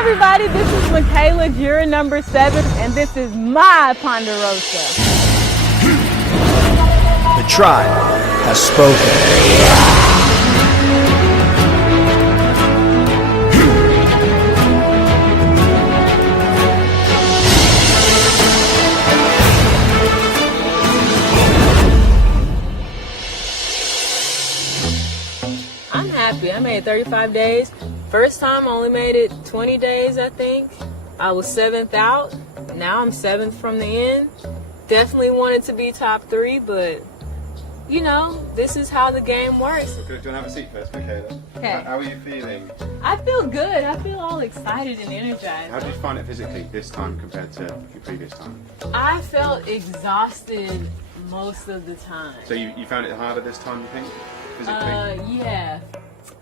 everybody, this is Michaela, juror number 7, and this is my Ponderosa. The tribe has spoken. I'm happy. I made 35 days. First time I only made it 20 days, I think. I was 7th out. Now I'm 7th from the end. Definitely wanted to be top 3, but you know, this is how the game works. Good. Do you want to have a seat first, Michaela? Okay. How are you feeling? I feel good. I feel all excited and energized. How did you find it physically this time compared to your previous time? I felt exhausted most of the time. So you found it harder this time, you think? Physically? Yeah.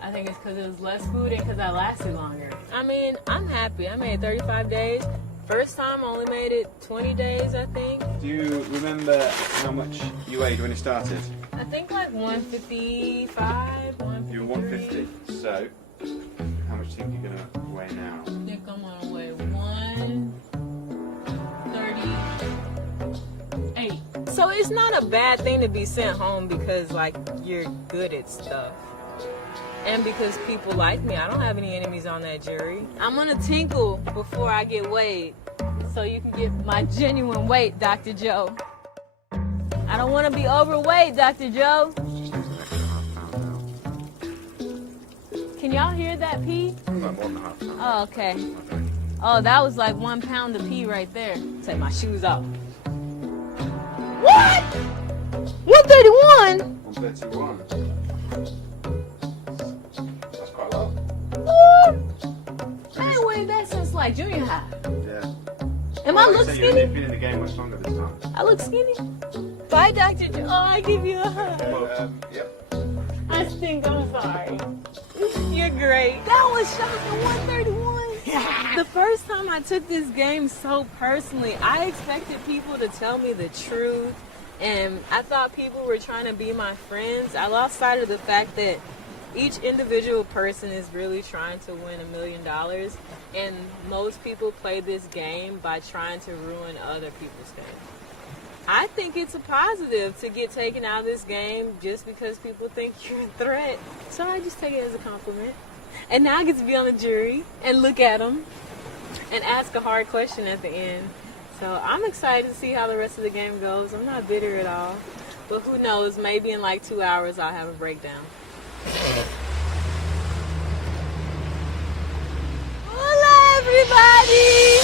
I think it's because it was less food and because I lasted longer. I mean, I'm happy. I made 35 days. First time I only made it 20 days, I think. Do you remember how much you weighed when you started? I think like 155, 153. You were 150. So, how much do you think you're going to weigh now? I think I'm going to weigh 138. So it's not a bad thing to be sent home because like you're good at stuff. And because people like me. I don't have any enemies on that jury. I'm gonna tinkle before I get weighed so you can get my genuine weight, Dr. Joe. I don't want to be overweight, Dr. Joe. Can y'all hear that pee? About more than half an hour. Oh, okay. Oh, that was like 1 pound of pee right there. Take my shoes off. What? 131? 131. That's quite a lot. I ain't weighed that since like junior high. Yeah. Am I look So skinny? you've been in the game much longer this time. I look skinny? Bye, Dr. Joe. Oh, I give you a hug. Yep. I stink. I'm sorry. You're great. That was shocking. 131. The first time I took this game so personally, I expected people to tell me the truth, and I thought people were trying to be my friends. I lost sight of the fact that each individual person is really trying to win $1 million, and most people play this game by trying to ruin other people's game. I think it's a positive to get taken out of this game just because people think you're a threat. So I just take it as a compliment. And now I get to be on the jury and look at them and ask a hard question at the end. So I'm excited to see how the rest of the game goes. I'm not bitter at all. But who knows, maybe in like 2 hours I'll have a breakdown. Hola, everybody!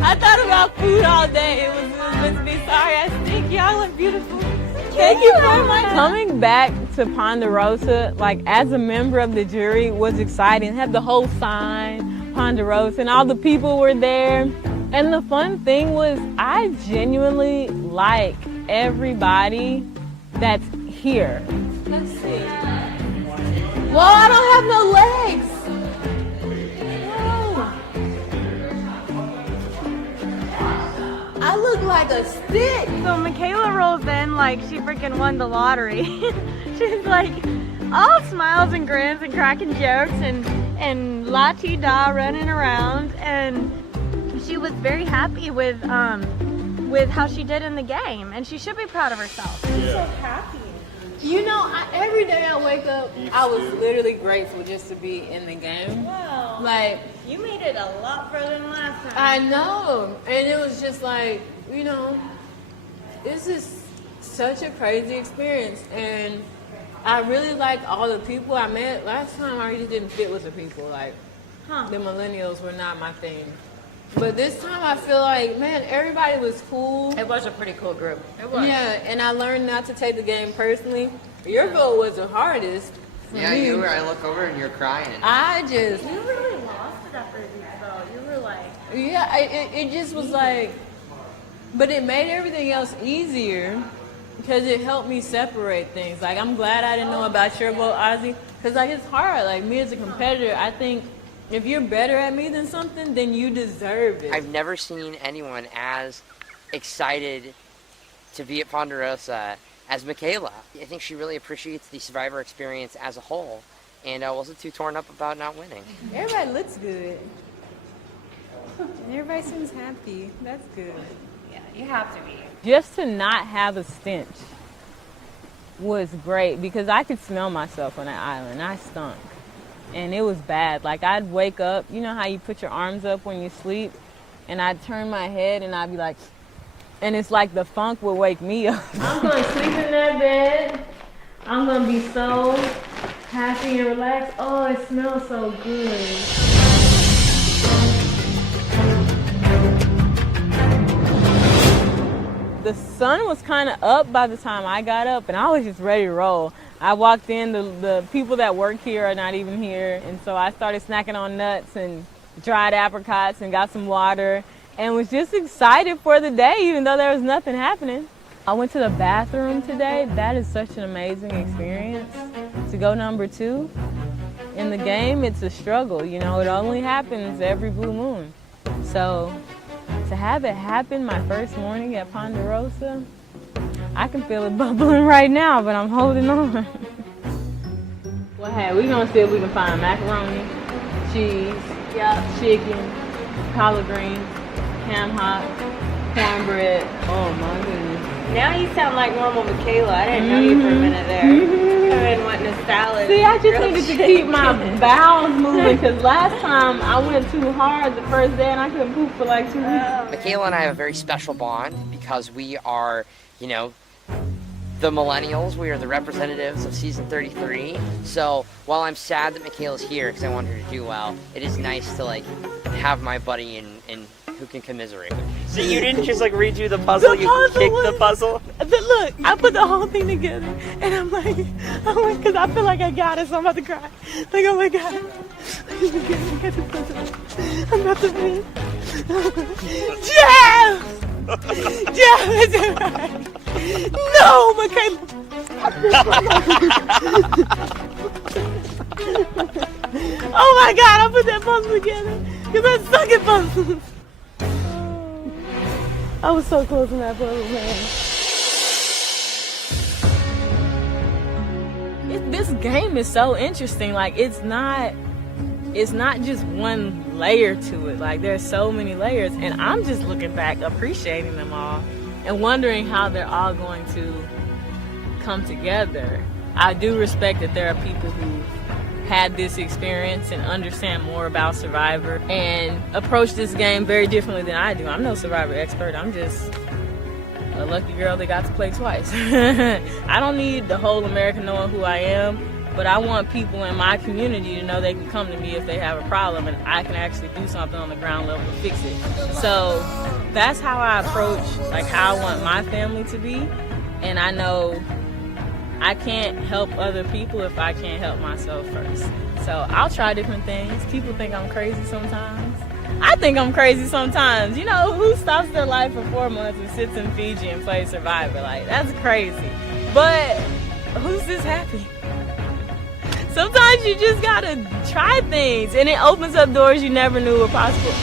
I thought about food all day. It was meant to be. Sorry, I stink. Y'all look beautiful. Thank you for my coming back to Ponderosa, like as a member of the jury, was exciting. Had the whole sign, Ponderosa, and all the people were there. And the fun thing was, I genuinely like everybody that's here. Let's see. Well, I don't have no legs. I look like a stick. So Michaela rolls in like she freaking won the lottery. She's like all smiles and grins and cracking jokes and la-ti-da running around, and she was very happy with how she did in the game, and she should be proud of herself. I'm so happy. You know, every day I wake up, I was literally grateful just to be in the game. Wow. Like, You made it a lot further than last time. I know. And it was just like, you know, this is such a crazy experience. And I really liked all the people I met. Last time I really didn't fit with the people. Like, the millennials were not my thing. But this time I feel like, man, everybody was cool. It was a pretty cool group. It was. Yeah, and I learned not to take the game personally. Your vote was the hardest. for Yeah, me. you were. I look over and you're crying. I just, You really lost it after these though. You were like, yeah, it just was like, but it made everything else easier because it helped me separate things. Like, I'm glad I didn't know about your vote, Ozzy, because like it's hard. Like, me as a competitor, I think if you're better at me than something, then you deserve it. I've never seen anyone as excited to be at Ponderosa as Michaela. I think she really appreciates the Survivor experience as a whole, and I wasn't too torn up about not winning. Everybody looks good. And everybody seems happy. That's good. Yeah, you have to be. Just to not have a stench was great because I could smell myself on that island. I stunk. And it was bad. Like, I'd wake up, you know how you put your arms up when you sleep? And I'd turn my head and I'd be like, and it's like the funk would wake me up. I'm going to sleep in that bed. I'm going to be so happy and relaxed. Oh, it smells so good. The sun was kind of up by the time I got up, and I was just ready to roll. I walked in, the people that work here are not even here, and so I started snacking on nuts and dried apricots and got some water and was just excited for the day, even though there was nothing happening. I went to the bathroom today. That is such an amazing experience. To go number 2 in the game, it's a struggle. You know, it only happens every blue moon. So to have it happen my first morning at Ponderosa, I can feel it bubbling right now, but I'm holding on. Well, hey, we're gonna see if we can find macaroni, cheese, chicken, collard greens, ham hock, cornbread. Oh my goodness. Now you sound like normal Michaela. I didn't know you for a minute there. I've been wanting a salad. See, I just grilled needed to chicken. keep my bowels moving because last time I went too hard the first day and I couldn't poop for like 2 weeks. Michaela and I have a very special bond because we are, you know, the millennials. We are the representatives of season 33. So while I'm sad that Michaela's here because I want her to do well, it is nice to like have my buddy and who can commiserate with me. So you didn't just like redo the puzzle, you kicked the puzzle? Look, I put the whole thing together and I'm like, because I feel like I got it, so I'm about to cry. Like, oh my God. I got the puzzle. I'm about to win. Jeff! Jeff, is it right? No, Michaela. Oh my God, I put that puzzle together because I suck at puzzles. I was so close in that puzzle, man. This game is so interesting. Like, it's not just one layer to it. Like, there's so many layers, and I'm just looking back, appreciating them all, and wondering how they're all going to come together. I do respect that there are people who had this experience and understand more about Survivor and approach this game very differently than I do. I'm no Survivor expert. I'm just a lucky girl that got to play twice. I don't need the whole America knowing who I am, but I want people in my community to know they can come to me if they have a problem and I can actually do something on the ground level to fix it. So that's how I approach, like, how I want my family to be. And I know I can't help other people if I can't help myself first. So I'll try different things. People think I'm crazy sometimes. I think I'm crazy sometimes. You know, who stops their life for 4 months and sits in Fiji and plays Survivor? Like, that's crazy. But who's this happy? Sometimes you just gotta try things and it opens up doors you never knew were possible.